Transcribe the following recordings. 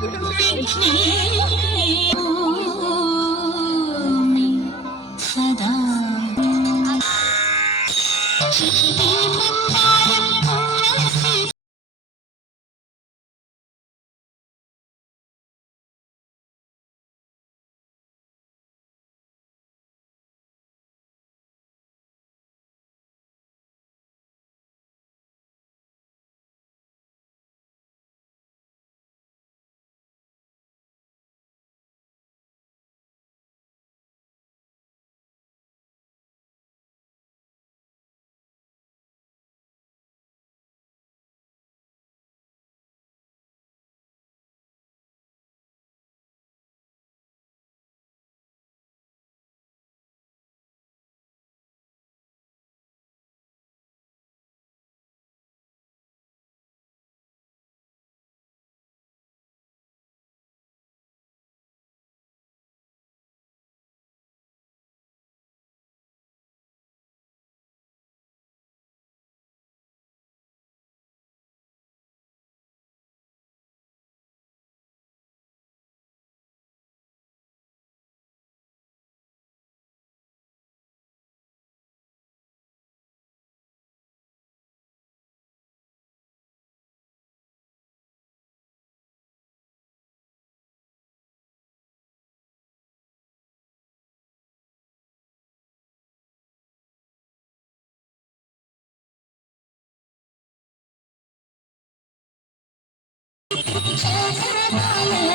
Thank you. শেখের ভালো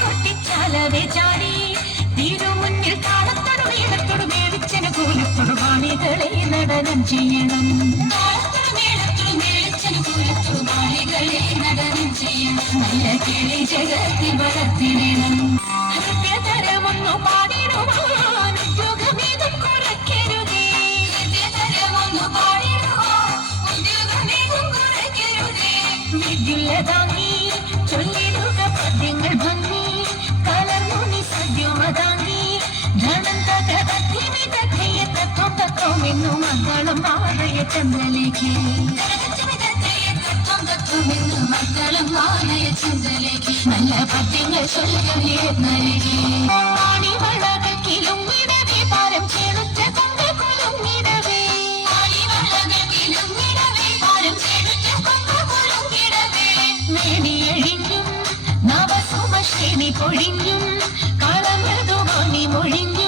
കൊട്ടിച്ചാലവേ ചാടി. നടനം ചെയ്യണം. നല്ല കിളി ജഗത്തിൽ വളർത്തിടണം. തത്വം തത്വം എന്നു മംഗളം വാഴയ ചന്ദ്രലേക്ക് മക്കളും വാഴയ ചന്ദ്രലേക്ക് നല്ല പദ്യങ്ങൾ ചൊല്ലുകയേ നൽകി പാണി വളകിലും ഇടവേ പാരം ചേടുത്ത കൊണ്ട കുലുങ്ങിടവേ പാണി വളകിലും ഇടവേ പാരം ചേടുത്ത കൊണ്ട കുലുങ്ങിടവേ നേടിയഴിഞ്ഞും നവസുമശ്രേണി പൊഴിഞ്ഞും കളമൃദുവാണി മൊഴിഞ്ഞും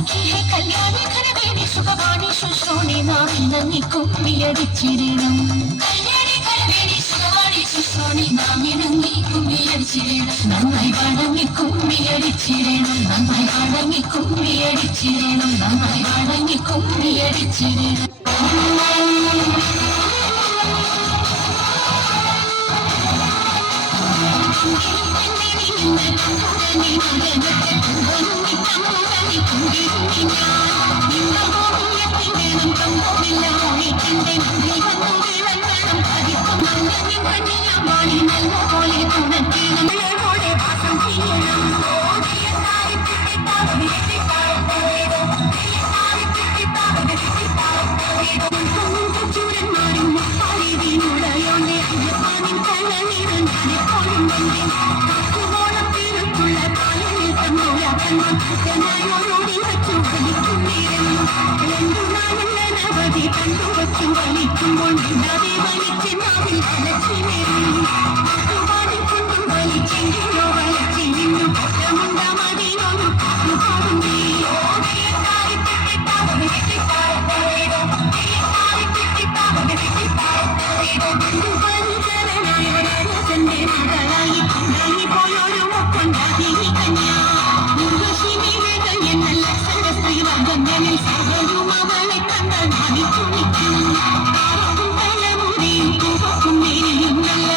സഖിയെ കല്യാണി ഘനവേണി സുഖവാണി ശുശ്രൂണി നാം നന്ദി കുമ്മിയടിച്ചിരണം കല്യാണി ഘനവേണി സുഖവാണി ശുശ്രൂണി നാം ഇണങ്ങി കുമ്മിയടിച്ചിരണം നന്നായി വണങ്ങി കുമ്മിയടിച്ചിരണം നന്നായി വണങ്ങി കുമ്മിയടിച്ചിരണം നന്നായി വണങ്ങി கண்ணியம் வாழி நல்ல போலே துணக்கேனம்